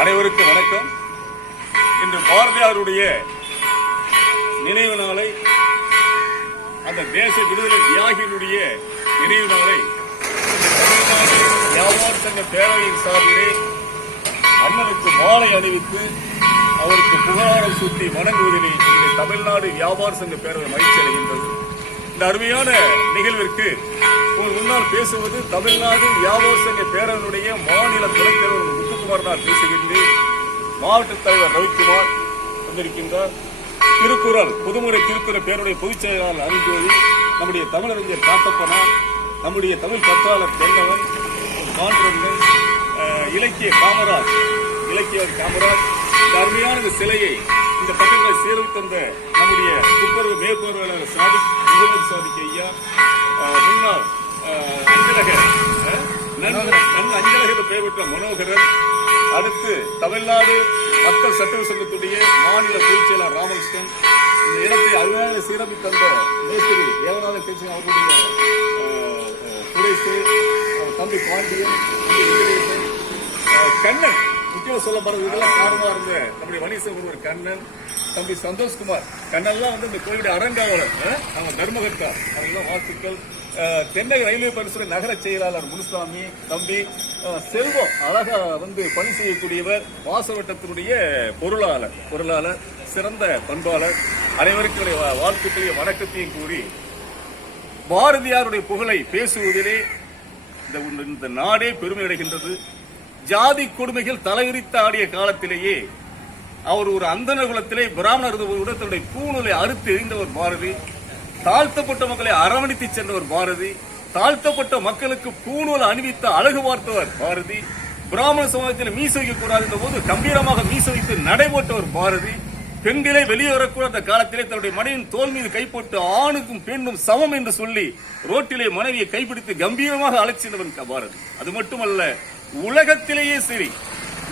அனைவருக்கும் வணக்கம். இன்று பாரதியாருடைய நினைவு நாளை, அந்த தேச விடுதலை தியாகிகளுடைய நினைவு நாளை தமிழ்நாடு வியாபார சங்க பேரவையின் சார்பிலே அண்ணனுக்கு மாலை அணிவித்து அவருக்கு புகழாரம் சூட்டி வணங்குவதிலே இந்த தமிழ்நாடு வியாபார சங்க பேரவை மகிழ்ச்சி அடைகின்றது. இந்த அருமையான நிகழ்விற்கு முன்னால் பேசுவது தமிழ்நாடு வியாபார சங்க பேரவையினுடைய மாநில துணைத் தலைவர் முத்துக்குமார் நான் பேசுகின்றேன். மாவட்ட தலைவர் ரவிக்குமார் வந்திருக்கின்றார். திருக்குறள் புதுமுறை திருக்குறள் பேருடைய பொதுச் செயலாளர் அருண்ஜோதி, நம்முடைய தமிழறிஞர் காத்தப்பனா, நம்முடைய தமிழ் பற்றாளர் தென்னவன், மாண்புடன் இலக்கிய காமராஜ் இந்த அருமையான இந்த சிலையை இந்த பக்கத்தில் சேர்வு தந்த நம்முடைய துப்புரவு மேற்பார்வையாளர் சாதிக் முகமது சாதிக் ஐயா, முன்னாள் அஞ்சலக பெயர் பெற்ற மனோகரன், அடுத்து தமிழ்நாடு மக்கள் சட்டவ சங்கத்துடைய மாநில பொதுச் செயலாளர் ராமகிருஷ்ணன், இந்த இடத்தை அருமையாக சீரமைத்து தந்த மேஸ்திரி தேவநாத கிருஷ்ணன் அவர்களுடைய சுரேஷ், தம்பி பாண்டியன், கண்ணன், முக்கியமாக சொல்லப்படுறது இதெல்லாம் காரணமா இருந்த நம்முடைய வணிக கண்ணன், தம்பி சந்தோஷ்குமார், கண்ணெல்லாம் இந்த கோயிலுடைய அரங்காவலர், நம்ம தர்மகர்த்தா, அவங்கெல்லாம் வாழ்த்துக்கள். தென்னை ரயில்வே பரிசுரை நகர செயலாளர் முனுசாமி, தம்பி செல்வம், அழகா பணி செய்யக்கூடியவர், வாசவட்டத்தினுடைய பொருளாளர், சிறந்த பண்பாளர், அனைவருக்கும் வாழ்த்துக்களையும் வணக்கத்தையும் கூறி, பாரதியாருடைய புகழை பேசுவதிலே இந்த நாடே பெருமை அடைகின்றது. ஜாதி கொடுமைகள் தலைவிரித்து ஆடிய காலத்திலேயே அவர் ஒரு அந்தணர் குலத்திலே பிராமணர் தன்னுடைய பூணூலை அறுத்து எறிந்தவர் பாரதி. தாழ்த்தப்பட்ட மக்களை அரவணைத்து சென்றவர் பாரதி. தாழ்த்தப்பட்ட மக்களுக்கு பூணூல் அணிவித்த அழகு பார்த்தவர் பாரதி. பிராமண சமூகத்தில் மீச வைக்கக்கூடாது என்ற போது கம்பீரமாக மீச வைத்து நடைபோட்டவர் பாரதி. பெண்களே வெளியே வரக்கூடாத அந்த காலத்திலே தன்னுடைய மனைவியின் தோல் மீது கைப்பட்டு ஆணுக்கும் பெண்ணும் சமம் என்று சொல்லி ரோட்டிலே மனைவியை கைப்பிடித்து கம்பீரமாக அழைச்சிருந்தவன் பாரதி. அது மட்டுமல்ல, உலகத்திலேயே சரி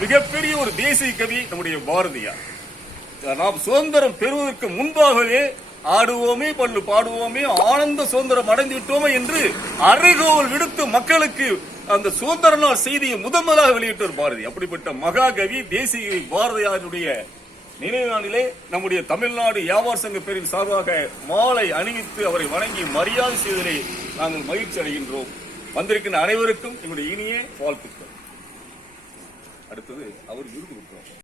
மிகப்பெரிய ஒரு தேசிய கவி நம்முடைய பாரதியார். நாம் சுதந்திரம் பெறுவதற்கு முன்பாகவே ஆடுவோமே பள்ளு பாடுவோமே ஆனந்த சுதந்திரம் அடைந்து விட்டோமே என்று அறைகோவல் விடுத்து மக்களுக்கு அந்த சுதந்திர நாள் செய்தியை முதலாக வெளியிட்டார் பாரதி. அப்படிப்பட்ட மகாகவி தேசிய பாரதியாருடைய நினைவு நாளிலே நம்முடைய தமிழ்நாடு வியாபார சங்க பேரின் சார்பாக மாலை அணிவித்து அவரை வணங்கி மரியாதை செய்வதிலே நாங்கள் மகிழ்ச்சி அடைகின்றோம். வந்திருக்கின்ற அனைவருக்கும் எங்களுடைய இனிய வாழ்த்துக்கள். அடுத்தது அவர் விருது கொடுக்கிறோம்.